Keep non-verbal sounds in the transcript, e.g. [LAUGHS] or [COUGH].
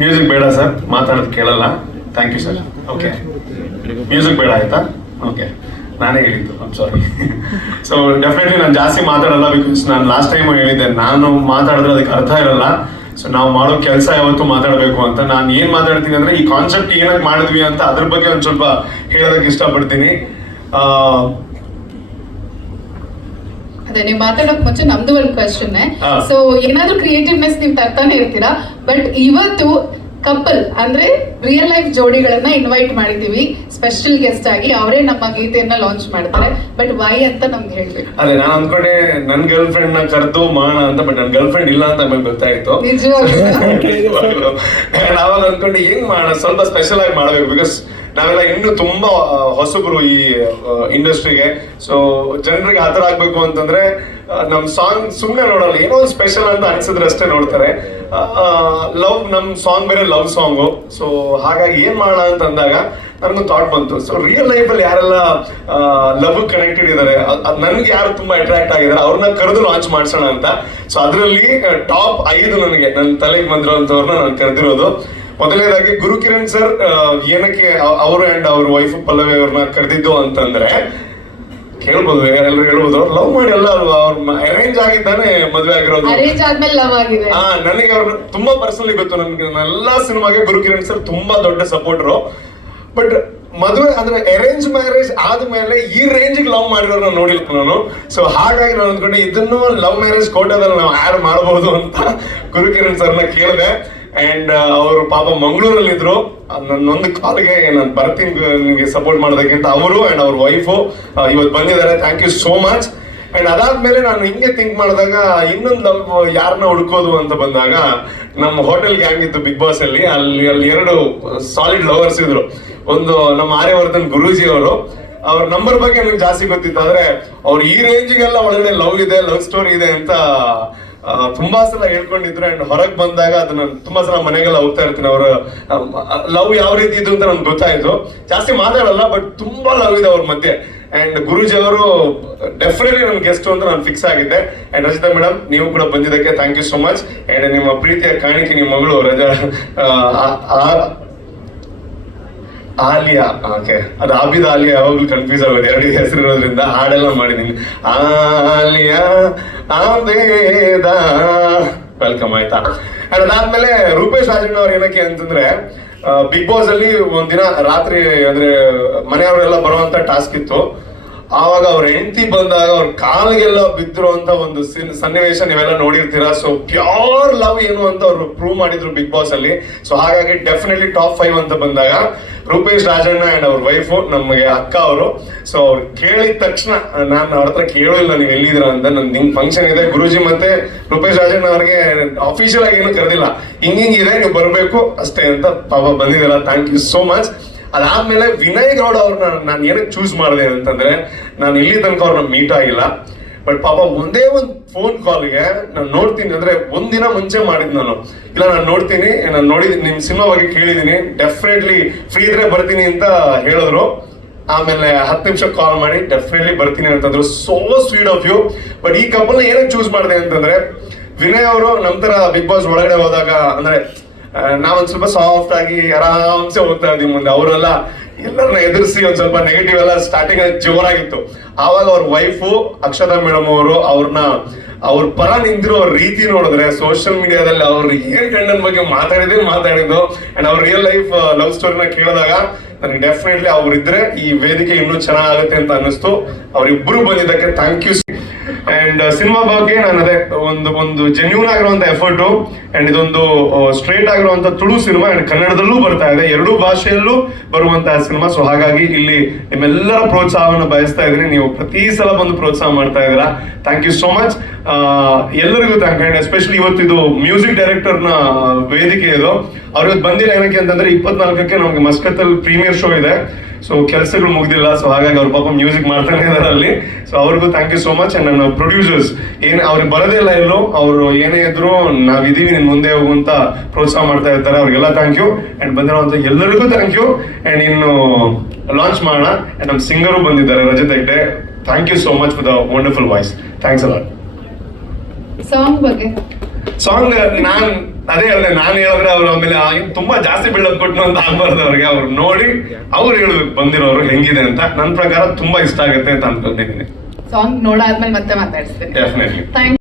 Music ಬೇಡ sir ಮಾತಾಡೋದು ಕೇಳಲ್ಲ. Thank you sir okay music ಬೇಡ ಆಯ್ತಾ? ಓಕೆ ನಾನೇ ಹೇಳಿದ್ದು. ಐಮ್ ಸಾರಿ ಸೊ ಡೆಫಿನೆಟ್ಲಿ ನಾನು ಜಾಸ್ತಿ ಮಾತಾಡಲ್ಲ ಬಿಕಾಸ್ ನಾನು ಲಾಸ್ಟ್ ಟೈಮ್ ಹೇಳಿದ್ದೆ, ನಾನು ಮಾತಾಡಿದ್ರೆ ಅದಕ್ಕೆ ಅರ್ಥ ಇರಲ್ಲ. ಸೊ ನಾವು ಮಾಡೋ ಕೆಲಸ ಯಾವತ್ತು ಮಾತಾಡಬೇಕು ಅಂತ. ನಾನು ಏನು ಮಾತಾಡ್ತೀನಿ ಅಂದ್ರೆ, ಈ ಕಾನ್ಸೆಪ್ಟ್ ಏನಕ್ಕೆ ಮಾಡಿದ್ವಿ ಅಂತ ಅದ್ರ ಬಗ್ಗೆ ಒಂದು ಸ್ವಲ್ಪ ಹೇಳೋದಕ್ಕೆ ಇಷ್ಟಪಡ್ತೀನಿ. ಅದೇ ನೀವು ಮಾತಾಡೋಕ್ ಮುಂಚೆ ನಮ್ದು ಒಂದು ಕ್ವಶನ್ ಸೊ ಏನಾದ್ರೂ ಕ್ರಿಯೇಟಿವ್ನೆಸ್ ನೀವು ತರ್ತಾನೆ ಇರ್ತೀರಾ? ಬಟ್ ಇವತ್ತು ಕಪಲ್ ಅಂದ್ರೆ ರಿಯಲ್ ಲೈಫ್ ಜೋಡಿಗಳನ್ನ ಇನ್ವೈಟ್ ಮಾಡಿದೀವಿ ಸ್ಪೆಷಲ್ ಗೆಸ್ಟ್ ಆಗಿ ಅವರೇ ನಮ್ಮ ಗೀತೆಯನ್ನ ಲಾಂಚ್ ಮಾಡ್ತಾರೆ. ಬಟ್ ವೈ ಅಂತ ನಮ್ಗೆ ಹೇಳ್ಬೇಕು. ಅದೇ ನಾನು ಅಂದ್ಕೊಂಡೆ ನನ್ನ ಗರ್ಲ್ ಫ್ರೆಂಡ್ನ ಕರೆದು ಮಾಣ ಅಂತ ಬಟ್ ನನ್ ಗರ್ಲ್ ಫ್ರೆಂಡ್ ಇಲ್ಲ ಅಂತ ಆಮೇಲೆ ಗೊತ್ತಾಯ್ತು. ನಿಜವಾಗ್ಲೂ. [LAUGHS] ಅವಾಗ ಅನ್ಕೊಂಡು ಏನ್ ಮಾಡ ಸ್ವಲ್ಪ ಸ್ಪೆಷಲ್ ಆಗಿ ಮಾಡ್ಬೇಕು ಬಿಕಾಸ್ ನಾವೆಲ್ಲ ಇನ್ನು ತುಂಬಾ ಹೊಸಬರು ಈ ಇಂಡಸ್ಟ್ರಿಗೆ. ಸೊ ಜನರಿಗೆ ಆತರ ಆಗ್ಬೇಕು ಅಂತಂದ್ರೆ ನಮ್ ಸಾಂಗ್ ಸುಮ್ನೆ ನೋಡಲ್ಲ, ಏನೋ ಒಂದು ಸ್ಪೆಷಲ್ ಅಂತ ಅನ್ಸಿದ್ರೆ ಅಷ್ಟೇ ನೋಡ್ತಾರೆ. ಲವ್ ನಮ್ ಸಾಂಗ್ ಬೇರೆ ಲವ್ ಸಾಂಗು ಸೊ ಹಾಗಾಗಿ ಏನ್ ಮಾಡೋಣ ಅಂತ ಅಂದಾಗ, ನನ್ಗೊಂದು ಥಾಟ್ ಬಂತು. ಸೊ ರಿಯಲ್ ಲೈಫ್ ಅಲ್ಲಿ ಯಾರೆಲ್ಲ ಲವ್ ಕನೆಕ್ಟೆಡ್ ಇದಾರೆ ನನ್ಗೆ ಯಾರು ತುಂಬಾ ಅಟ್ರಾಕ್ಟ್ ಆಗಿದ್ದಾರೆ ಅವ್ರನ್ನ ಕರೆದು ಲಾಂಚ್ ಮಾಡ್ಸೋಣ ಅಂತ. ಸೊ ಅದರಲ್ಲಿ ಟಾಪ್ ಐದು ನನಗೆ ನನ್ನ ತಲೆಗೆ ಬಂದಿರೋಂಥವ್ರನ್ನ ನಾನು ಕರೆದಿರೋದು. ಮೊದಲನೇದಾಗಿ ಗುರು ಕಿರಣ್ ಸರ್ ಏನಕ್ಕೆ ಅವರು ಅಂಡ್ ಅವ್ರ ವೈಫ್ ಪಲ್ಲವಿ ಅವ್ರನ್ನ ಕರೆದಿದ್ದು ಅಂತಂದ್ರೆ ಕೇಳ್ಬೋದು ಎಲ್ಲರೂ ಹೇಳ್ಬೋದು ಲವ್ ಮಾಡಿ ಎಲ್ಲ ಅಲ್ವಾ ಅವ್ರ ಅರೇಂಜ್ ಆಗಿದ್ದಾನೆ ಮದುವೆ ಆಗಿರೋದು. ಅರೇಂಜ್ ಆದ್ಮೇಲೆ ಲವ್ ಆಗಿದೆ. ಆ ನನಗೆ ಅವ್ರ ತುಂಬಾ ಪರ್ಸನಲಿ ಗೊತ್ತು ನನ್ಗೆ ಎಲ್ಲಾ ಸಿನಿಮಾಗೆ ಗುರು ಕಿರಣ್ ಸರ್ ತುಂಬಾ ದೊಡ್ಡ ಸಪೋರ್ಟರ್ ಬಟ್ ಮದುವೆ ಅಂದ್ರೆ ಅರೇಂಜ್ ಮ್ಯಾರೇಜ್ ಆದ್ಮೇಲೆ ಈ ರೇಂಜ್ ಲವ್ ಮಾಡಿರೋದನ್ನ ನೋಡಿಲ್ಲ ನಾನು. ಸೊ ಹಾಗಾಗಿ ನಾನು ಅಂದ್ಕೊಂಡೆ ಇದನ್ನು ಲವ್ ಮ್ಯಾರೇಜ್ ಕೋಟದಲ್ಲಿ ನಾವು ಆಡ್ ಮಾಡಬಹುದು ಅಂತ ಗುರು ಕಿರಣ್ ಸರ್ನ ಕೇಳಿದೆ. ಅಂಡ್ ಅವರು ಪಾಪ ಮಂಗಳೂರಲ್ಲಿ ಇದ್ರು ನನ್ನೊಂದು ಕಾಲ್ಗೆ ನಾನು ಬರ್ತೀನಿ ನಿಮಗೆ ಸಪೋರ್ಟ್ ಮಾಡೋದಕ್ಕಿಂತ ಅವರು ಅಂಡ್ ಅವ್ರ ವೈಫು ಇವತ್ತು ಬಂದಿದ್ದಾರೆ. Thank you so much and ಅದಾದ್ಮೇಲೆ ನಾನು ಹಿಂಗೆ ಥಿಂಕ್ ಮಾಡಿದಾಗ, ಇನ್ನೊಂದು ಲವ್ ಯಾರನ್ನ ಹುಡ್ಕೋದು ಅಂತ ಬಂದಾಗ, ನಮ್ಮ ಹೋಟೆಲ್ ಗ್ಯಾಂಗ್ ಇತ್ತು ಬಿಗ್ ಬಾಸ್ ಅಲ್ಲಿ. ಅಲ್ಲಿ ಅಲ್ಲಿ ಎರಡು ಸಾಲಿಡ್ ಲವರ್ಸ್ ಇದ್ರು. ಒಂದು ನಮ್ಮ ಆರ್ಯವರ್ಧನ್ ಗುರೂಜಿ ಅವರು. ಅವ್ರ ನಂಬರ್ ಬಗ್ಗೆ ನನಗೆ ಜಾಸ್ತಿ ಗೊತ್ತಿತ್ತು. ಆದ್ರೆ ಅವ್ರು ಈ ರೇಂಜ್ಗೆಲ್ಲ ಒಳಗಡೆ ಲವ್ ಇದೆ ಲವ್ ಸ್ಟೋರಿ ಇದೆ ಅಂತ ತುಂಬಾ ಸಲ ಹೇಳ್ಕೊಂಡಿದ್ರು ಅಂಡ್ ಹೊರಗೆ ಬಂದಾಗ ಅದನ್ನ ತುಂಬಾ ಸಲ ಮನೆಗೆಲ್ಲ ಹೋಗ್ತಾ ಇರ್ತೀನಿ ಅವರ. ಲವ್ ಯಾವ ರೀತಿ ಇದು ಅಂತ ನನ್ಗೆ ಗೊತ್ತಾಯ್ತು. ಜಾಸ್ತಿ ಮಾತಾಡಲ್ಲ ಬಟ್ ತುಂಬಾ ಲವ್ ಇದೆ ಅವ್ರ ಮಧ್ಯೆ. ಅಂಡ್ ಗುರುಜಿ ಅವರು ಡೆಫಿನೆಟ್ಲಿ ನಮ್ಗೆ ಗೆಸ್ಟ್ ಅಂತ ನಾನು ಫಿಕ್ಸ್ ಆಗಿದ್ದೆ. ಅಂಡ್ ರಚಿತಾ ಮೇಡಮ್ ನೀವು ಕೂಡ ಬಂದಿದ್ದಕ್ಕೆ thank you so much and ನಿಮ್ಮ ಪ್ರೀತಿಯ ಕಾಣಿಕೆ ನಿಮ್ಮ ಮಗಳು ರಜಾ ಆಲಿಯಾ, ಓಕೆ. ಅದು ಆಬಿದ ಆಲಿಯಾ ಯಾವಾಗ್ಲೂ ಕನ್ಫ್ಯೂಸ್ ಆಗೋದು. ಎರಡು ಹೆಸರು ಇರೋದ್ರಿಂದ ಹಾಡೆಲ್ಲ ಮಾಡಿದೀನಿ ಆಲಿಯಾ, ಆಬೇದ. ವೆಲ್ಕಮ್ ಆಯ್ತಾ? ಅಂಡ್ ಅದಾದ್ಮೇಲೆ ರೂಪೇಶ್ ರಾಜಣ್ಣ ಅವ್ರು ಏನಕ್ಕೆ ಅಂತಂದ್ರೆ ಬಿಗ್ ಬಾಸ್ ಅಲ್ಲಿ ಒಂದಿನ ರಾತ್ರಿ ಅಂದ್ರೆ ಮನೆಯವರೆಲ್ಲ ಬರುವಂತ ಟಾಸ್ಕ್ ಇತ್ತು. ಆವಾಗ ಅವ್ರ ಹೆಂಡತಿ ಬಂದಾಗ ಅವ್ರ ಕಾಲಿಗೆಲ್ಲ ಬಿದ್ದಿರುವಂತ ಒಂದು ಸಿನ್- ಸನ್ನಿವೇಶ ನೀವೆಲ್ಲ ನೋಡಿರ್ತೀರಾ. ಸೊ ಪ್ಯೂರ್ ಲವ್ ಏನು ಅಂತ ಅವರು ಪ್ರೂವ್ ಮಾಡಿದ್ರು ಬಿಗ್ ಬಾಸ್ ಅಲ್ಲಿ. ಸೊ ಹಾಗಾಗಿ ಡೆಫಿನೆಟ್ಲಿ ಟಾಪ್ ಫೈವ್ ಅಂತ ಬಂದಾಗ ರೂಪೇಶ್ ರಾಜಣ್ಣ ಅಂಡ್ ಅವ್ರ ವೈಫು ನಮಗೆ ಅಕ್ಕ ಅವರು. ಸೊ ಅವ್ರು ಕೇಳಿದ ತಕ್ಷಣ ನಾನು ಅವ್ರ ಹತ್ರ ಕೇಳಿಲ್ಲ ನೀವು ಎಲ್ಲಿದ್ದೀರಾ ಅಂತ ನನ್ನ ಹಿಂಗ್ ಫಂಕ್ಷನ್ ಇದೆ. ಗುರುಜಿ ಮತ್ತೆ ರೂಪೇಶ್ ರಾಜಣ್ಣ ಅವ್ರಿಗೆ ಅಫಿಷಿಯಲ್ ಆಗಿ ಏನು ಕರೆದಿಲ್ಲ. ಹಿಂಗಿಂಗಿದೆ ನೀವು ಬರಬೇಕು. ಅಷ್ಟೇ ಅಂತ ಪಾಪ ಬಂದಿದ್ದೀರಾ. ಥ್ಯಾಂಕ್ ಯು ಸೋ ಮಚ್ ಅದಾದ್ಮೇಲೆ ವಿನಯ್ ಗೌಡ ಅವ್ರನ್ನ ನಾನು ಏನಕ್ಕೆ ಚೂಸ್ ಮಾಡಿದೆ ಅಂತಂದ್ರೆ, ನಾನು ಇಲ್ಲಿ ತನಕ ಅವ್ರನ್ನ ಮೀಟ್ ಆಗಿಲ್ಲ. ಬಟ್ ಪಾಪ ಒಂದೇ ಒಂದು ಫೋನ್ ಕಾಲ್ಗೆ ನಾನು ನೋಡ್ತೀನಿ ಅಂದ್ರೆ ಒಂದಿನ ಮುಂಚೆ ಮಾಡಿದ್ ನಾನು. ಇಲ್ಲ, ನಾನು ನೋಡ್ತೀನಿ, ನಾನು ನೋಡಿದ್ ನಿಮ್ ಸಿನಿಮಾ ಬಗ್ಗೆ ಕೇಳಿದೀನಿ ಡೆಫಿನೆಟ್ಲಿ ಫ್ರೀ ಇದ್ರೆ ಬರ್ತೀನಿ ಅಂತ ಹೇಳಿದ್ರು. ಆಮೇಲೆ ಹತ್ತು ನಿಮಿಷ ಕಾಲ್ ಮಾಡಿ ಡೆಫಿನೆಟ್ಲಿ ಬರ್ತೀನಿ ಅಂತಂದ್ರು. So sweet of you but ಈ ಕಪಲ್ನ ಏನಕ್ಕೆ ಚೂಸ್ ಮಾಡಿದೆ ಅಂತಂದ್ರೆ, ವಿನಯ್ ಅವರು ನಂತರ ತರ ಬಿಗ್ ಬಾಸ್ ಒಳಗಡೆ ಹೋದಾಗ, ಅಂದ್ರೆ ನಾವೊಂದ್ ಸ್ವಲ್ಪ ಸಾಫ್ಟ್ ಆಗಿ ಆರಾಮ್ಸೆ ಹೋಗ್ತಾ ಇದೀವಿ ಮುಂದೆ. ಅವರೆಲ್ಲ ಎಲ್ಲರನ್ನ ಎದುರಿಸಿ ಒಂದ್ ಸ್ವಲ್ಪ ನೆಗೆಟಿವ್ ಎಲ್ಲ ಸ್ಟಾರ್ಟಿಂಗ್ ಜೋರಾಗಿತ್ತು. ಆವಾಗ ಅವ್ರ ವೈಫು ಅಕ್ಷತಾ ಮೇಡಮ್ ಅವರು ಅವ್ರನ್ನ, ಅವ್ರ ಪರ ನಿಂತಿರೋ ರೀತಿ ನೋಡಿದ್ರೆ ಸೋಷಿಯಲ್ ಮೀಡಿಯಾದಲ್ಲಿ ಅವ್ರು ಏನ್ ಗಂಡನ ಬಗ್ಗೆ ಮಾತಾಡಿದ್ರೆ ಮಾತಾಡಿದ್ದು. ಅಂಡ್ ಅವ್ರ ರಿಯಲ್ ಲೈಫ್ ಲವ್ ಸ್ಟೋರಿನ ಕೇಳಿದಾಗ ನನಗೆ ಡೆಫಿನೆಟ್ಲಿ ಅವ್ರಿದ್ರೆ ಈ ವೇದಿಕೆ ಇನ್ನೂ ಚೆನ್ನಾಗುತ್ತೆ ಅಂತ ಅನ್ನಿಸ್ತು. ಅವ್ರಿಬ್ರು ಬಂದಿದ್ದಕ್ಕೆ ಥ್ಯಾಂಕ್ ಯು ಅಂಡ್ ಸಿನಿಮಾ ಬಗ್ಗೆ ನಾನು ಅದೇ ಒಂದು ಒಂದು ಜೆನ್ಯೂನ್ ಆಗಿರುವಂತ ಎಫರ್ಟು ಅಂಡ್ ಇದೊಂದು ಸ್ಟ್ರೇಟ್ ಆಗಿರುವಂತ ತುಳು ಸಿನಿಮಾ ಅಂಡ್ ಕನ್ನಡದಲ್ಲೂ ಬರ್ತಾ ಇದೆ. ಎರಡೂ ಭಾಷೆಯಲ್ಲೂ ಬರುವಂತಹ ಸಿನಿಮಾ ಸೊ ಹಾಗಾಗಿ ಇಲ್ಲಿ ನಿಮ್ಮೆಲ್ಲರ ಪ್ರೋತ್ಸಾಹವನ್ನು ಬಯಸ್ತಾ ಇದ್ದೀನಿ. ನೀವು ಪ್ರತಿ ಸಲ ಬಂದು ಪ್ರೋತ್ಸಾಹ ಮಾಡ್ತಾ ಇದ್ದೀರಾ. ಥ್ಯಾಂಕ್ ಯು ಸೋ ಮಚ್ ಎಲ್ಲರಿಗೂ ಥ್ಯಾಂಕ್ ಅಂಡ್ ಎಸ್ಪೆಷಲಿ ಇವತ್ತು ಇದು ಮ್ಯೂಸಿಕ್ ಡೈರೆಕ್ಟರ್ನ ವೇದಿಕೆ ಇದು. ಅವ್ರಿಗೆ ಬಂದಿಲ್ಲ ಏನಕ್ಕೆ ಅಂತಂದ್ರೆ ಇಪ್ಪತ್ನಾಲ್ಕಕ್ಕೆ ನಮ್ಗೆ ಮಸ್ಕತ್ತಲ್ಲಿ ಪ್ರೀಮಿಯರ್ ಶೋ ಇದೆ. ಸೊ ಕೆಲಸಗಳು ಮುಗ್ದಿಲ್ಲ ಸೊ ಹಾಗಾಗಿ ಅವ್ರ ಪಾಪ ಮ್ಯೂಸಿಕ್ ಮಾಡ್ತಾನೆ ಇದ್ದಾರೆ ಅಲ್ಲಿ ಸೊ ಅವ್ರಿಗೂ thank you so much and ನನ್ನ ಪ್ರೊಡ್ಯೂಸರ್ಸ್ ಏನು ಅವ್ರಿಗೆ ಬರೋದೇ ಇಲ್ಲ ಎಲ್ಲೋ. ಅವರು ಏನೇ ಇದ್ರು ನಾವು ಇದೀವಿ ನಿನ್ ಮುಂದೆ ಹೋಗು ಅಂತ ಪ್ರೋತ್ಸಾಹ ಮಾಡ್ತಾ ಇರ್ತಾರೆ. ಅವ್ರಿಗೆಲ್ಲ ಥ್ಯಾಂಕ್ ಯು ಅಂಡ್ ಬಂದಿರೋಂಥ ಎಲ್ಲರಿಗೂ ಥ್ಯಾಂಕ್ ಯು ಅಂಡ್ ಇನ್ನು ಲಾಂಚ್ ಮಾಡೋಣ. ಅಂಡ್ ನಮ್ಮ ಸಿಂಗರು ಬಂದಿದ್ದಾರೆ Rajath Hegde. Thank you so much for the wonderful voice thanks ಅಲ್ಲ ಸಾಂಗ್ ಬಗ್ಗೆ? ಸಾಂಗ್ ನಾನ್ ಅದೇ ಹೇಳಿದೆ ನಾನು ಹೇಳಿದ್ರೆ ಅವ್ರು ಆಮೇಲೆ ತುಂಬಾ ಜಾಸ್ತಿ ಬಿಲ್ಡಪ್ ಕೊಟ್ಟು ಅಂತ ಆಗ್ಬಾರ್ದು ಅವ್ರಿಗೆ. ಅವ್ರು ನೋಡಿ ಅವ್ರು ಹೇಳ್ಬೇಕು ಬಂದಿರೋರು ಹೆಂಗಿದೆ ಅಂತ. ನನ್ನ ಪ್ರಕಾರ ತುಂಬಾ ಇಷ್ಟ ಆಗುತ್ತೆ ಅಂತ ಅನ್ಕೊಂಡಿದ್ದೀನಿ ಸಾಂಗ್ ನೋಡಾದ್ಮೇಲೆ ಮತ್ತೆ ಮಾತಾಡಿಸ್ತೀನಿ. Definitely thank